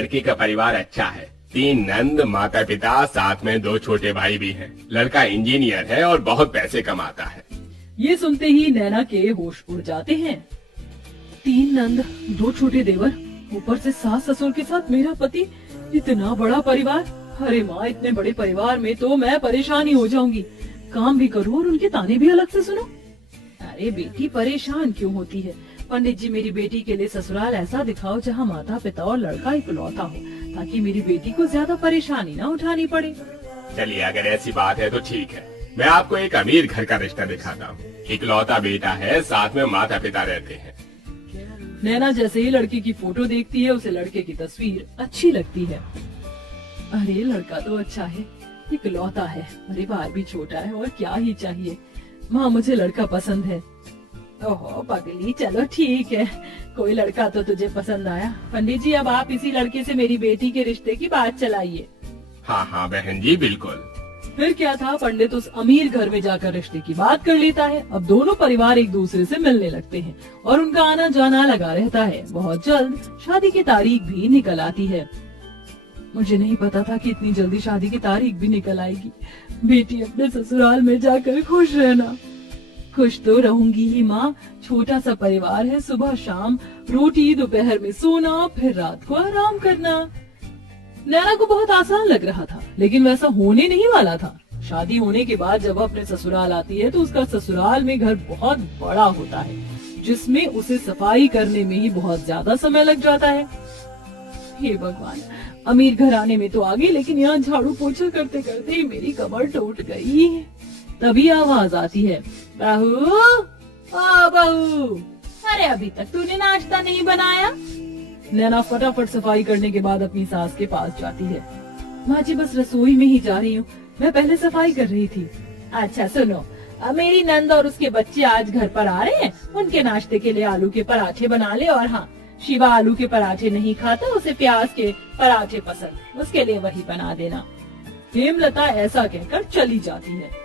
लड़की का परिवार अच्छा है। 3 नंद, माता पिता, साथ में 2 छोटे भाई भी हैं। लड़का इंजीनियर है और बहुत पैसे कमाता है। ये सुनते ही नैना के होश उड़ जाते हैं। 3 नंद, 2 छोटे देवर, ऊपर से सास ससुर के साथ मेरा पति, इतना बड़ा परिवार। अरे माँ, इतने बड़े परिवार में तो मैं परेशान ही हो जाऊंगी। काम भी करूँ और उनके ताने भी अलग से सुनो। अरे बेटी, परेशान क्यों होती है? पंडित जी, मेरी बेटी के लिए ससुराल ऐसा दिखाओ जहाँ माता पिता और लड़का इकलौता हो, ताकि मेरी बेटी को ज्यादा परेशानी ना उठानी पड़े। चलिए, अगर ऐसी बात है तो ठीक है, मैं आपको एक अमीर घर का रिश्ता दिखाता हूँ। इकलौता बेटा है, साथ में माता पिता रहते हैं। नैना जैसे ही लड़के की फोटो देखती है, उसे लड़के की तस्वीर अच्छी लगती है। अरे लड़का तो अच्छा है, इकलौता है, परिवार भी छोटा है, और क्या ही चाहिए। माँ, मुझे लड़का पसंद है। ओहो पगली, चलो ठीक है, कोई लड़का तो तुझे पसंद आया। पंडित जी, अब आप इसी लड़के से मेरी बेटी के रिश्ते की बात चलाइए। हाँ हाँ बहन जी, बिल्कुल। फिर क्या था, पंडित उस अमीर घर में जाकर रिश्ते की बात कर लेता है। अब दोनों परिवार एक दूसरे से मिलने लगते हैं और उनका आना जाना लगा रहता है। बहुत जल्द शादी की तारीख भी निकल आती है। मुझे नहीं पता था कि इतनी जल्दी शादी की तारीख भी निकल आएगी। बेटी, अपने ससुराल में जाकर खुश रहना। खुश तो रहूंगी ही माँ, छोटा सा परिवार है, सुबह शाम रोटी, दोपहर में सोना, फिर रात को आराम करना। नैना को बहुत आसान लग रहा था, लेकिन वैसा होने नहीं वाला था। शादी होने के बाद जब अपने ससुराल आती है तो उसका ससुराल में घर बहुत बड़ा होता है, जिसमें उसे सफाई करने में ही बहुत ज्यादा समय लग जाता है। हे भगवान, अमीर घर आने में तो आ गई, लेकिन यहाँ झाड़ू पोछा करते करते ही मेरी कमर टूट गई। तभी आवाज आती है, बहू, ओ बहू, अरे अभी तक तूने नाश्ता नहीं बनाया? नैना फटाफट सफाई करने के बाद अपनी सास के पास जाती है। माँ जी, बस रसोई में ही जा रही हूँ, मैं पहले सफाई कर रही थी। अच्छा सुनो, मेरी नंद और उसके बच्चे आज घर पर आ रहे हैं, उनके नाश्ते के लिए आलू के पराठे बना ले। और हाँ, शिवा आलू के पराठे नहीं खाता, उसे प्याज के पराठे पसंद है, उसके लिए वही बना देना। हेमलता ऐसा कहकर चली जाती है।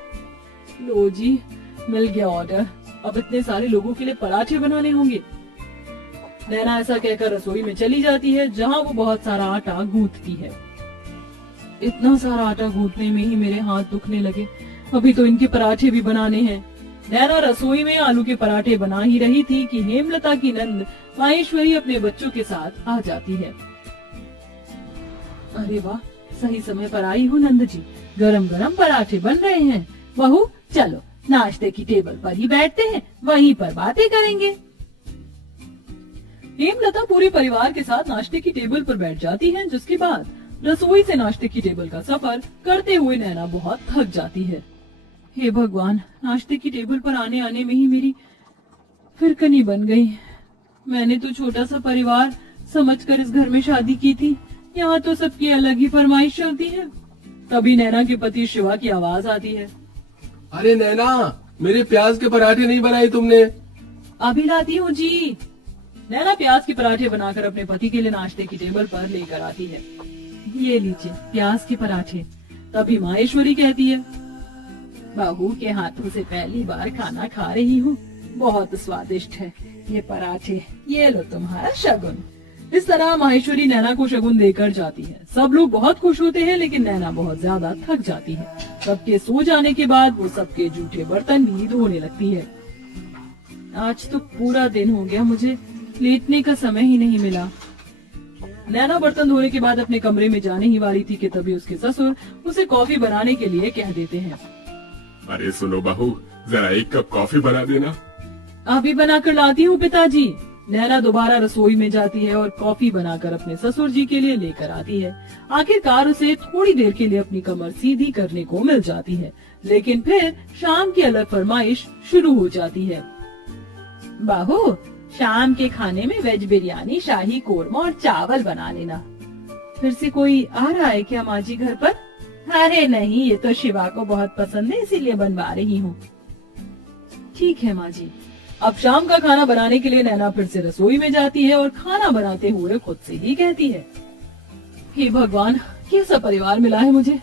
लो जी, मिल गया ऑर्डर, अब इतने सारे लोगों के लिए पराठे बनाने होंगे। नैना ऐसा कहकर रसोई में चली जाती है, जहाँ वो बहुत सारा आटा गूंथती है। इतना सारा आटा गूंथने में ही मेरे हाथ दुखने लगे, अभी तो इनके पराठे भी बनाने हैं। नैना रसोई में आलू के पराठे बना ही रही थी कि हेमलता की नंद माहेश्वरी अपने बच्चों के साथ आ जाती है। अरे वाह, सही समय पर आई हो नंद जी, गरम गरम पराठे बन रहे हैं। बहू, चलो नाश्ते की टेबल पर ही बैठते हैं, वहीं पर बातें करेंगे। हेमलता पूरे परिवार के साथ नाश्ते की टेबल पर बैठ जाती है, जिसके बाद रसोई से नाश्ते की टेबल का सफर करते हुए नैना बहुत थक जाती है। हे भगवान, नाश्ते की टेबल पर आने आने में ही मेरी फिरकनी बन गई। मैंने तो छोटा सा परिवार समझकर इस घर में शादी की थी, यहाँ तो सबकी अलग ही फरमाइश चलती है। तभी नैना के पति शिवा की आवाज आती है। अरे नैना, मेरे प्याज के पराठे नहीं बनाए तुमने? अभी लाती हूँ जी। नैना प्याज के पराठे बनाकर अपने पति के लिए नाश्ते की टेबल पर लेकर आती है। ये लीजिए प्याज के पराठे। तभी माहेश्वरी कहती है, बहू के हाथों से पहली बार खाना खा रही हूँ, बहुत स्वादिष्ट है ये पराठे, ये लो तुम्हारा शगुन। इस तरह माहेश्वरी नैना को शगुन देकर जाती है। सब लोग बहुत खुश होते हैं, लेकिन नैना बहुत ज्यादा थक जाती है। सबके सो जाने के बाद वो सबके जूठे बर्तन भी धोने लगती है। आज तो पूरा दिन हो गया, मुझे लेटने का समय ही नहीं मिला। नैना बर्तन धोने के बाद अपने कमरे में जाने ही वाली थी कि तभी उसके ससुर उसे कॉफी बनाने के लिए कह देते हैं। अरे सुनो बहू, जरा 1 कप कॉफी बना देना। अभी बनाकर लाती हूँ पिताजी। नैना दोबारा रसोई में जाती है और कॉफी बनाकर अपने ससुर जी के लिए लेकर आती है। आखिरकार उसे थोड़ी देर के लिए अपनी कमर सीधी करने को मिल जाती है, लेकिन फिर शाम की अलग फरमाइश शुरू हो जाती है। बहू, शाम के खाने में वेज बिरयानी, शाही कोरमा और चावल बना लेना। फिर से कोई आ रहा है क्या माँ जी घर पर? अरे नहीं, ये तो शिवा को बहुत पसंद है, इसीलिए बनवा रही हूँ। ठीक है माँ जी। अब शाम का खाना बनाने के लिए नैना फिर से रसोई में जाती है और खाना बनाते हुए खुद से ही कहती है, हे भगवान, कैसा परिवार मिला है मुझे।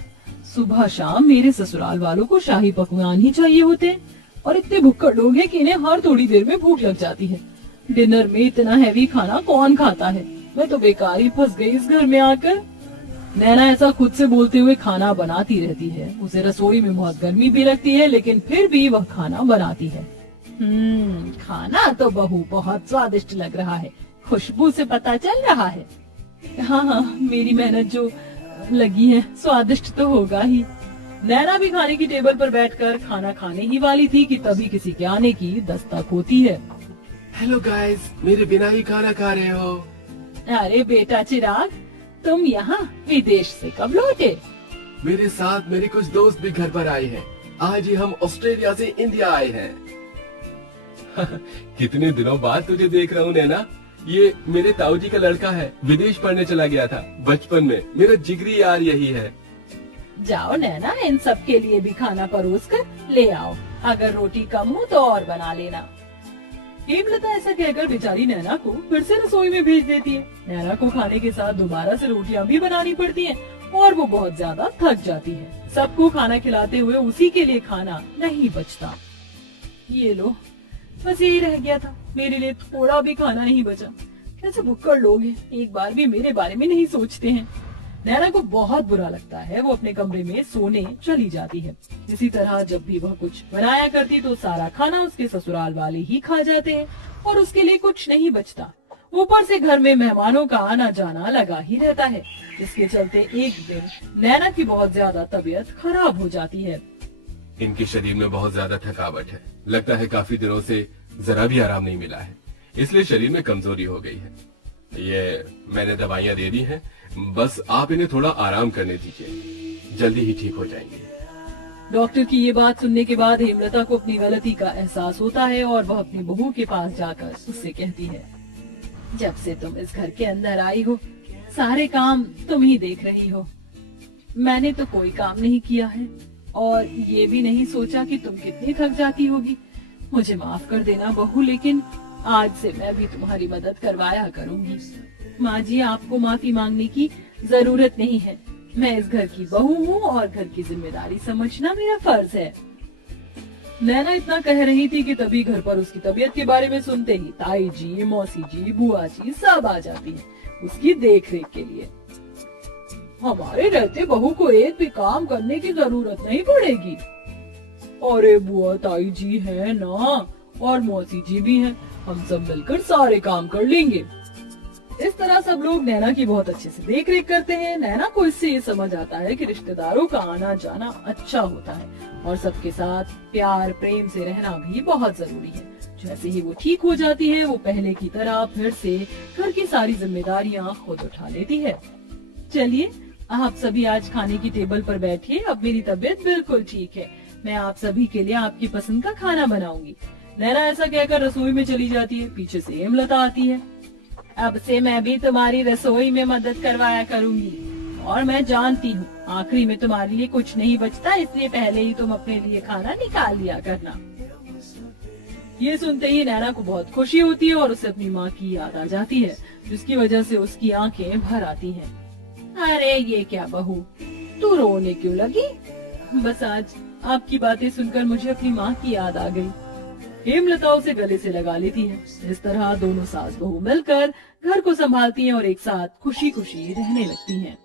सुबह शाम मेरे ससुराल वालों को शाही पकवान ही चाहिए होते हैं, और इतने भुक्कड़ लोग हैं कि इन्हें हर थोड़ी देर में भूख लग जाती है। डिनर में इतना हैवी खाना कौन खाता है? मैं तो बेकार ही फंस गई इस घर में आकर। नैना ऐसा खुद से बोलते हुए खाना बनाती रहती है। उसे रसोई में बहुत गर्मी भी लगती है, लेकिन फिर भी वह खाना बनाती है। खाना तो बहू बहुत स्वादिष्ट लग रहा है, खुशबू से पता चल रहा है। हाँ, मेरी मेहनत जो लगी है, स्वादिष्ट तो होगा ही। नैना भी खाने की टेबल पर बैठकर खाना खाने ही वाली थी कि तभी किसी के आने की दस्तक होती है। हेलो गाइस, मेरे बिना ही खाना खा रहे हो? अरे बेटा चिराग, तुम यहाँ विदेश से कब लौटे? मेरे साथ मेरे कुछ दोस्त भी घर पर आए हैं। आज ही हम ऑस्ट्रेलिया से इंडिया आए हैं। कितने दिनों बाद तुझे देख रहा हूँ नैना। ये मेरे ताऊ जी का लड़का है, विदेश पढ़ने चला गया था बचपन में। मेरा जिगरी यार यही है। जाओ नैना, इन सब के लिए भी खाना परोस कर ले आओ। अगर रोटी कम हो तो और बना लेना। हेमलता ऐसा कहकर बेचारी नैना को फिर से रसोई में भेज देती है। नैना को खाने के साथ दोबारा से रोटियां भी बनानी पड़ती हैं और वो बहुत ज्यादा थक जाती है। सबको खाना खिलाते हुए उसी के लिए खाना नहीं बचता। ये लो, बस यही रह गया था, मेरे लिए थोड़ा भी खाना नहीं बचा। कैसे भुक्कड़ लोग हैं, एक बार भी मेरे बारे में नहीं सोचते हैं। नैना को बहुत बुरा लगता है। वो अपने कमरे में सोने चली जाती है। इसी तरह जब भी वह कुछ बनाया करती तो सारा खाना उसके ससुराल वाले ही खा जाते हैं और उसके लिए कुछ नहीं बचता। ऊपर से घर में मेहमानों का आना जाना लगा ही रहता है, जिसके चलते एक दिन नैना की बहुत ज्यादा तबीयत खराब हो जाती है। इनके शरीर में बहुत ज्यादा थकावट है। लगता है काफी दिनों से जरा भी आराम नहीं मिला है, इसलिए शरीर में कमजोरी हो गई है। ये मैंने दवाइयाँ दे दी हैं, बस आप इन्हें थोड़ा आराम करने दीजिए, जल्दी ही ठीक हो जाएंगे। डॉक्टर की ये बात सुनने के बाद हेमलता को अपनी गलती का एहसास होता है और वह अपनी बहू के पास जाकर उससे कहती है, जब से तुम इस घर के अंदर आई हो, सारे काम तुम ही देख रही हो। मैंने तो कोई काम नहीं किया है और ये भी नहीं सोचा कि तुम कितनी थक जाती होगी। मुझे माफ कर देना बहू, लेकिन आज से मैं भी तुम्हारी मदद करवाया करूंगी। माँ जी, आपको माफी मांगने की जरूरत नहीं है। मैं इस घर की बहू हूँ और घर की जिम्मेदारी समझना मेरा फर्ज है। नैना इतना कह रही थी कि तभी घर पर उसकी तबीयत के बारे में सुनते ही ताई जी, मौसी जी, बुआ जी सब आ जाती हैं उसकी देख रेख के लिए। हमारे रहते बहू को एक भी काम करने की जरूरत नहीं पड़ेगी। अरे बुआ ताई जी है ना, और मौसी जी भी हैं, हम सब मिलकर सारे काम कर लेंगे। इस तरह सब लोग नैना की बहुत अच्छे से देख रेख करते हैं। नैना को इससे ये समझ आता है कि रिश्तेदारों का आना जाना अच्छा होता है और सबके साथ प्यार प्रेम से रहना भी बहुत जरूरी है। जैसे ही वो ठीक हो जाती है, वो पहले की तरह फिर से घर की सारी जिम्मेदारियां खुद उठा लेती है। चलिए, आप सभी आज खाने की टेबल पर बैठिए। अब मेरी तबीयत बिल्कुल ठीक है। मैं आप सभी के लिए आपकी पसंद का खाना बनाऊंगी। नैना ऐसा कहकर रसोई में चली जाती है। पीछे से हेमलता आती है। अब से मैं भी तुम्हारी रसोई में मदद करवाया करूंगी और मैं जानती हूँ आखिरी में तुम्हारे लिए कुछ नहीं बचता, इसलिए पहले ही तुम अपने लिए खाना निकाल लिया करना। ये सुनते ही नैना को बहुत खुशी होती है और उसे अपनी माँ की याद आ जाती है, जिसकी वजह से उसकी आंखें भर आती हैं। अरे ये क्या बहू, तू रोने क्यों लगी? बस आज आपकी बातें सुनकर मुझे अपनी माँ की याद आ गई। हेमलता उसे गले से लगा लेती है। इस तरह दोनों सास बहू मिलकर घर को संभालती हैं और एक साथ खुशी खुशी रहने लगती हैं।